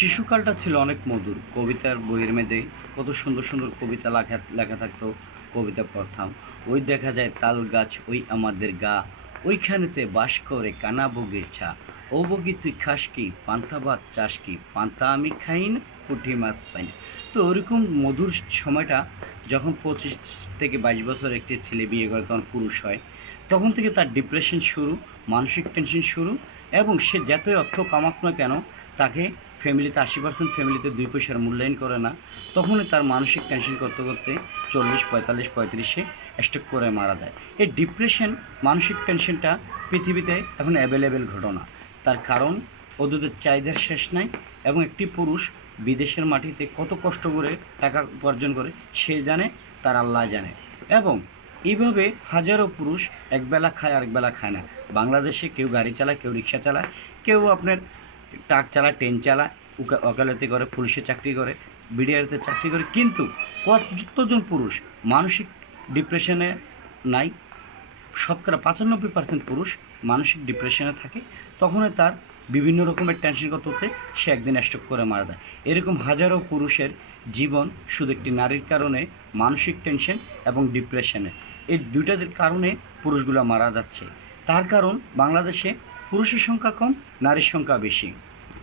শিশুকালটা ছিল অনেক মধুর। কবিতার বইয়ের মধ্যে কত সুন্দর সুন্দর কবিতা লেখা লেখা থাকতো, কবিতা পড়তাম। ওই দেখা যায় তাল গাছ ওই আমাদের গা, ওইখানেতে বাস করে কানা বগির ছা। ও বগি তুই খাস কি পান্তা ভাত চাস কি, পান্তা আমি খাই না পুঁটি মাছ পাই না। তো ওরকম মধুর সময়টা যখন 25 থেকে 22 বছর একটি ছেলে বিয়ে করে তখন পুরুষ হয়, তখন থেকে তার ডিপ্রেশন শুরু, মানসিক টেনশন শুরু। এবং সে যতই অর্থ কামাক না কেন, তাকে ফ্যামিলিতে 80% ফ্যামিলিতে 2 পয়সার মূল্যায়ন করে না। তখনই তার মানসিক টেনশন করতে করতে 40, 45, 35-এ স্ট্রোক করে মারা যায়। এই ডিপ্রেশন, মানসিক টেনশনটা পৃথিবীতে এখন অ্যাভেলেবেল ঘটনা। তার কারণ ওদের চাহিদার শেষ নাই। এবং একটি পুরুষ বিদেশের মাটিতে কত কষ্ট করে টাকা উপার্জন করে সে জানে, তার আল্লাহ জানে। এবং এইভাবে হাজারো পুরুষ একবেলা খায় আরেকবেলা খায় না। বাংলাদেশে কেউ গাড়ি চালায়, কেউ রিক্সা চালায়, কেউ আপনার ট্রাক চালায়, ট্রেন চালায়, ওকালতি করে, পুলিশে চাকরি করে, বিডিআরতে চাকরি করে। কিন্তু কতজন পুরুষ মানসিক ডিপ্রেশনে নাই? শতকরা 95% পুরুষ মানসিক ডিপ্রেশনে থাকে। তখনই তার বিভিন্ন রকমের টেনশনগত হতে সে একদিন স্ট্রোক করে মারা যায়। এরকম হাজারো পুরুষের জীবন শুধু একটি নারীর কারণে, মানসিক টেনশন এবং ডিপ্রেশনে, এই দুইটার কারণে পুরুষগুলো মারা যাচ্ছে। তার কারণ বাংলাদেশে পুরুষের সংখ্যা কম, নারীর সংখ্যা বেশি।